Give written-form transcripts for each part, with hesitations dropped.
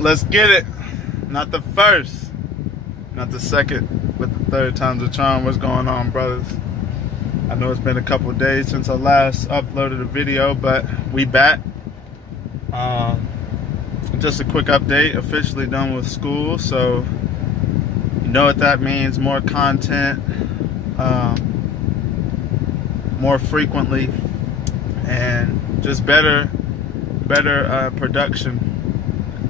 Let's get it. Not the first, not the second, but the third time's a charm. What's going on, brothers? I know it's been a couple of days since I last uploaded a video, but we back. Just a quick update. Officially done with school, so you know what that means. More content, more frequently, and just better production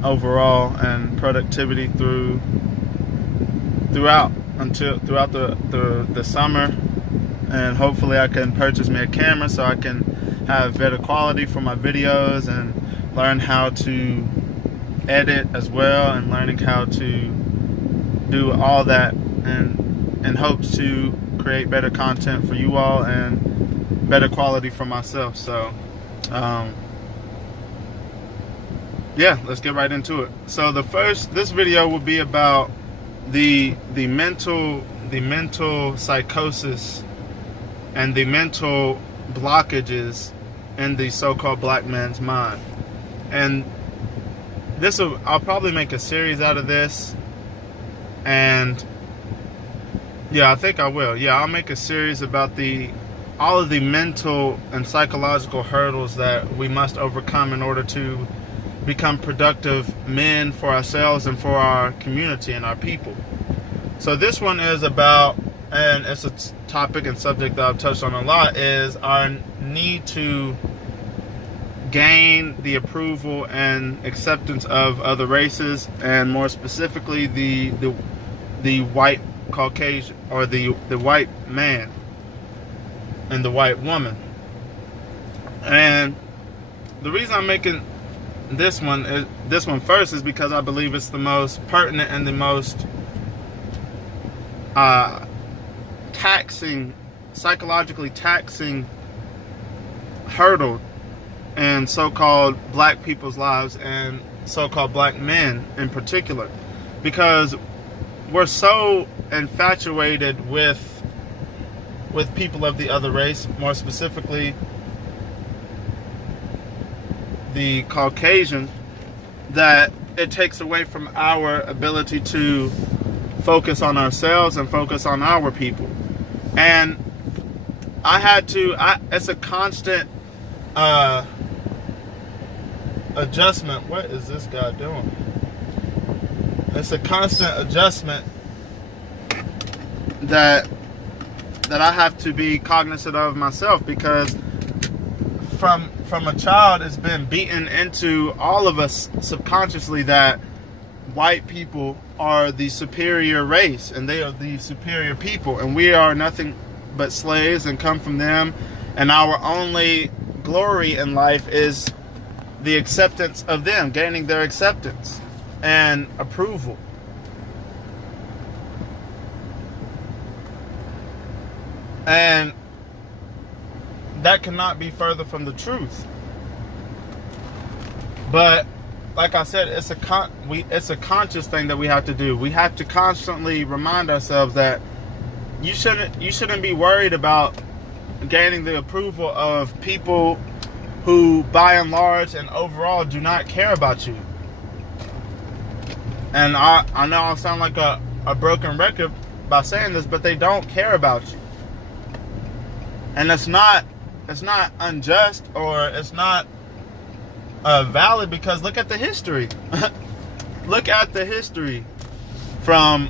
overall and productivity throughout the summer. And hopefully I can purchase me a camera so I can have better quality for my videos and learn how to edit as well, and learning how to do all that in hopes to create better content for you all and better quality for myself. So yeah, let's get right into it. So this video will be about the mental psychosis and the mental blockages in the so-called black man's mind. And I'll probably make a series out of this. And yeah, I think I will. Yeah, I'll make a series about all of the mental and psychological hurdles that we must overcome in order to become productive men for ourselves and for our community and our people. So this one is about, and it's a topic and subject that I've touched on a lot, is our need to gain the approval and acceptance of other races, and more specifically the white Caucasian, or the white man and the white woman. And the reason I'm making this one first is because I believe it's the most pertinent and the most psychologically taxing hurdle in so-called black people's lives, and so-called black men in particular, because we're so infatuated with people of the other race, more specifically the Caucasian, that it takes away from our ability to focus on ourselves and focus on our people. And it's a constant adjustment. What is this guy doing? It's a constant adjustment that I have to be cognizant of myself, because from a child, it's been beaten into all of us subconsciously that white people are the superior race and they are the superior people, and we are nothing but slaves and come from them, and our only glory in life is the acceptance of them, gaining their acceptance and approval. And that cannot be further from the truth. But like I said, it's a conscious thing that we have to do. We have to constantly remind ourselves that you shouldn't be worried about gaining the approval of people who, by and large and overall, do not care about you. And I know I sound like a broken record by saying this, but they don't care about you. And it's not unjust, or it's not valid, because look at the history. Look at the history from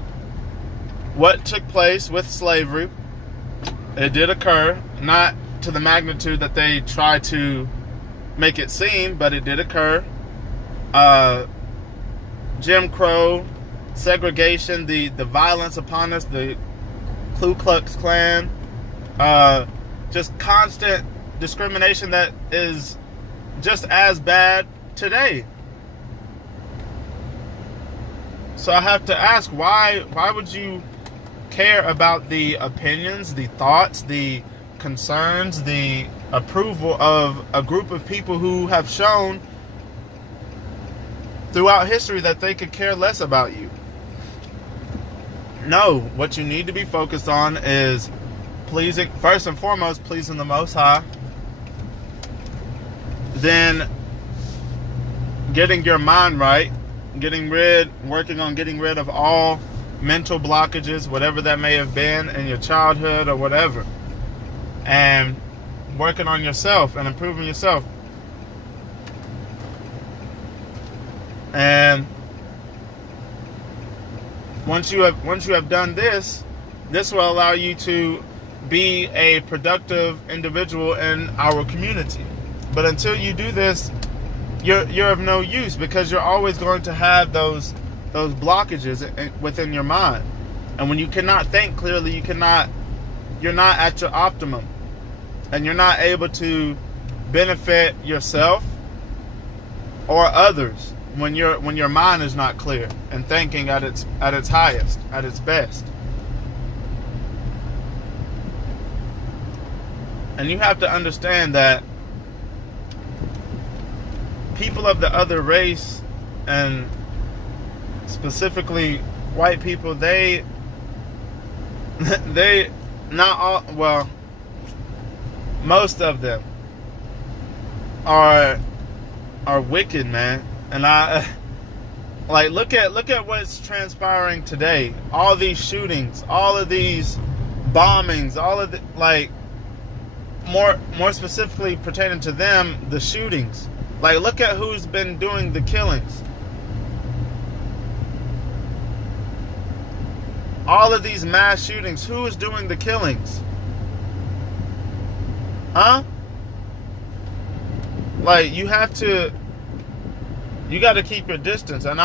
what took place with slavery. It did occur, not to the magnitude that they try to make it seem, but it did occur. Jim Crow, segregation, the violence upon us, the Ku Klux Klan, just constant discrimination that is just as bad today. So I have to ask, why would you care about the opinions, the thoughts, the concerns, the approval of a group of people who have shown throughout history that they could care less about you? No, what you need to be focused on is first and foremost, pleasing the Most High. Then getting your mind right, working on getting rid of all mental blockages, whatever that may have been in your childhood or whatever, and working on yourself and improving yourself. And once you have done this will allow you to be a productive individual in our community. But until you do this, you're of no use, because you're always going to have those blockages within your mind. And when you cannot think clearly, you're not at your optimum, and you're not able to benefit yourself or others when your mind is not clear and thinking at its highest, at its best. And you have to understand that people of the other race, and specifically white people, they not all, well, most of them are wicked, man. And I like look at what's transpiring today. All these shootings, all of these bombings, all of the, like, more specifically pertaining to them, the shootings. Like, look at who's been doing the killings. All of these mass shootings, who is doing the killings? Huh? Like, you got to keep your distance. And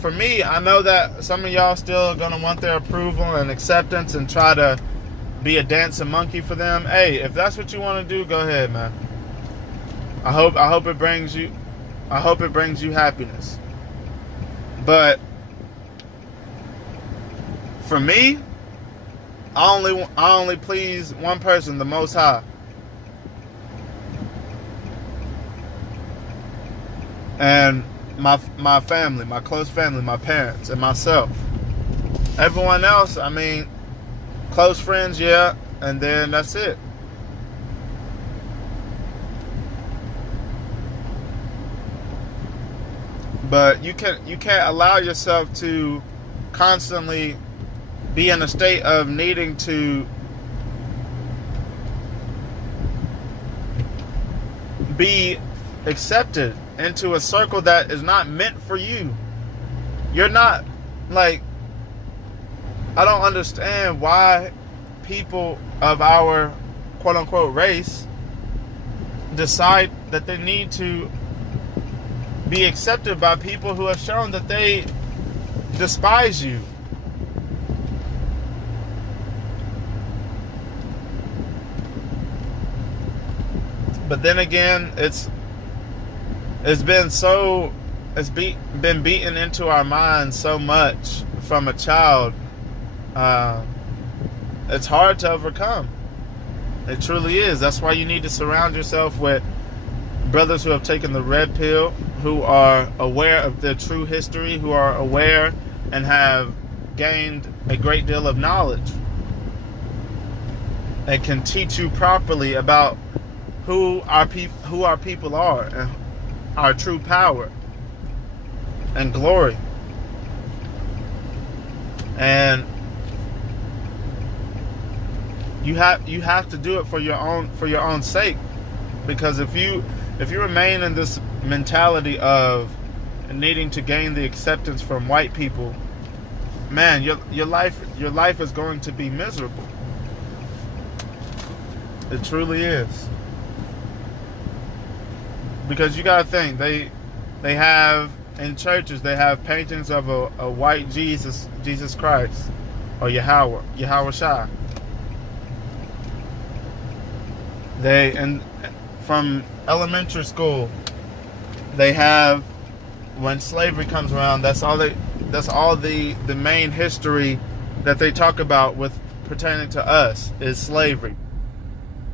for me, I know that some of y'all still gonna want their approval and acceptance and try to be a dancing monkey for them. Hey, if that's what you want to do, go ahead, man. I hope it brings you happiness. But for me, I only please one person, the Most High. And my family, my close family, my parents, and myself. Everyone else, I mean, close friends, yeah, and then that's it. But you can't allow yourself to constantly be in a state of needing to be accepted into a circle that is not meant for you. You're not, like, I don't understand why people of our quote-unquote race decide that they need to be accepted by people who have shown that they despise you. But then again, it's been beaten into our minds so much from a child. It's hard to overcome. It truly is. That's why you need to surround yourself with brothers who have taken the red pill, who are aware of their true history, who are aware and have gained a great deal of knowledge, and can teach you properly about who our people are, and our true power and glory. And you have to do it for your own sake, because if you remain in this mentality of needing to gain the acceptance from white people, man, your life is going to be miserable. It truly is. Because you gotta think, they have in churches, they have paintings of a white Jesus Christ, or Yahweh Shai. And from elementary school, they have, when slavery comes around, that's all the main history that they talk about with pertaining to us is slavery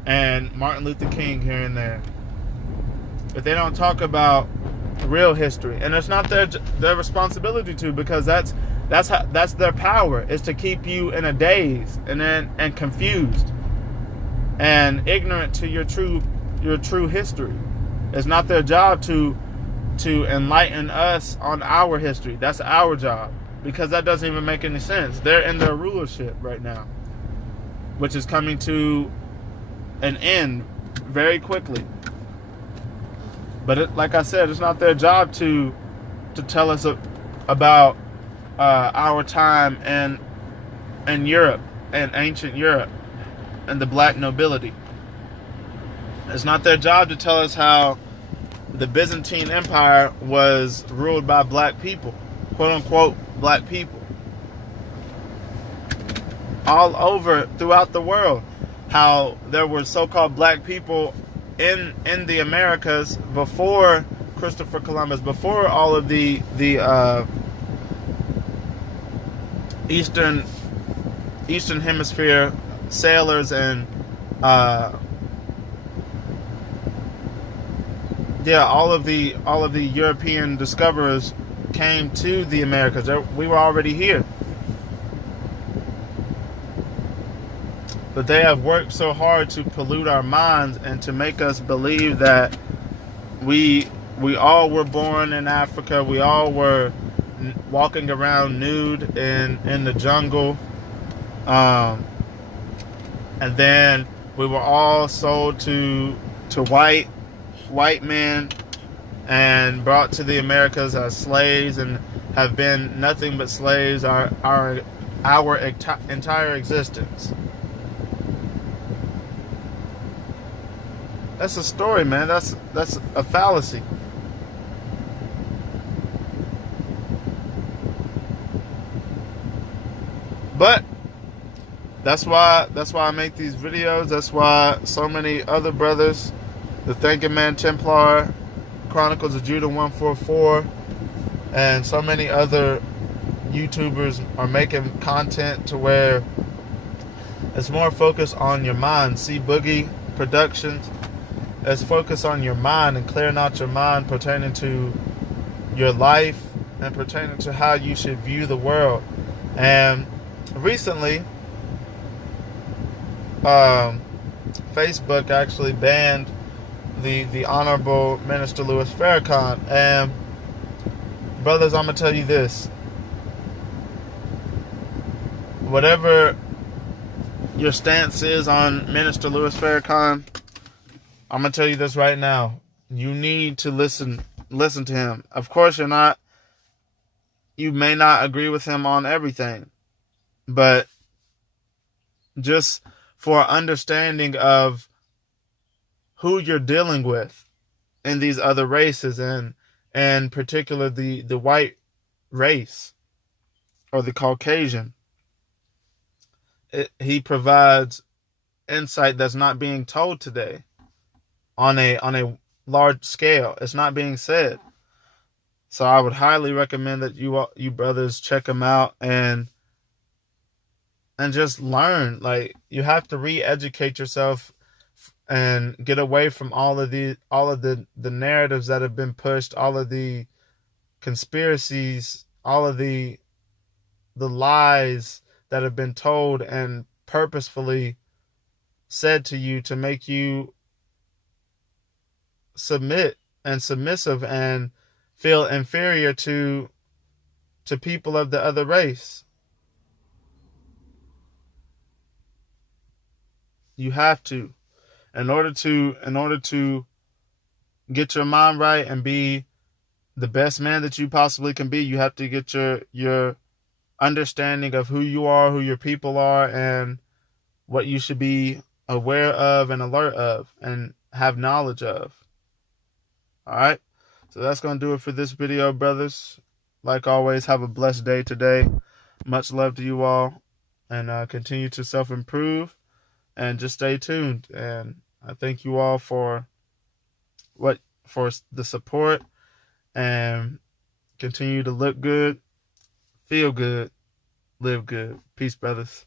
and Martin Luther King here and there. But they don't talk about real history, and it's not their responsibility to, because that's their power, is to keep you in a daze and confused and ignorant to your true history. It's not their job to to enlighten us on our history. That's our job, because that doesn't even make any sense. They're in their rulership right now, which is coming to an end very quickly. But like I said, it's not their job to tell us about our time in Europe and ancient Europe and the black nobility. It's not their job to tell us how the Byzantine Empire was ruled by black people, quote unquote black people, all over throughout the world. How there were so-called black people in the Americas before Christopher Columbus, before all of the Eastern Hemisphere sailors and all of the European discoverers came to the Americas. We were already here, but they have worked so hard to pollute our minds and to make us believe that we all were born in Africa. We all were walking around nude in the jungle, and then we were all sold to white men and brought to the Americas as slaves, and have been nothing but slaves our entire existence. That's a story, man. That's a fallacy. But that's why I make these videos. That's why so many other brothers, the Thinking Man Templar, Chronicles of Judah 144, and so many other YouTubers are making content to where it's more focused on your mind. See Boogie Productions. Let's focus on your mind and clearing out your mind pertaining to your life and pertaining to how you should view the world. And recently, Facebook actually banned the Honorable Minister Louis Farrakhan. And brothers, I'm gonna tell you this: whatever your stance is on Minister Louis Farrakhan, I'm gonna tell you this right now. You need to listen to him. Of course, you may not agree with him on everything, but just for understanding of who you're dealing with in these other races, and in particular the white race or the Caucasian, he provides insight that's not being told today. On a large scale, it's not being said. So I would highly recommend that you brothers check him out and just learn. Like, you have to re-educate yourself and get away from all of the narratives that have been pushed, all of the conspiracies, all of the lies that have been told and purposefully said to you to make you submit and submissive and feel inferior to people of the other race. You have to, in order to get your mind right and be the best man that you possibly can be, you have to get your understanding of who you are, who your people are, and what you should be aware of and alert of and have knowledge of. Alright, so that's going to do it for this video, brothers. Like always, have a blessed day today. Much love to you all, and continue to self-improve, and just stay tuned. And I thank you all for the support, and continue to look good, feel good, live good. Peace, brothers.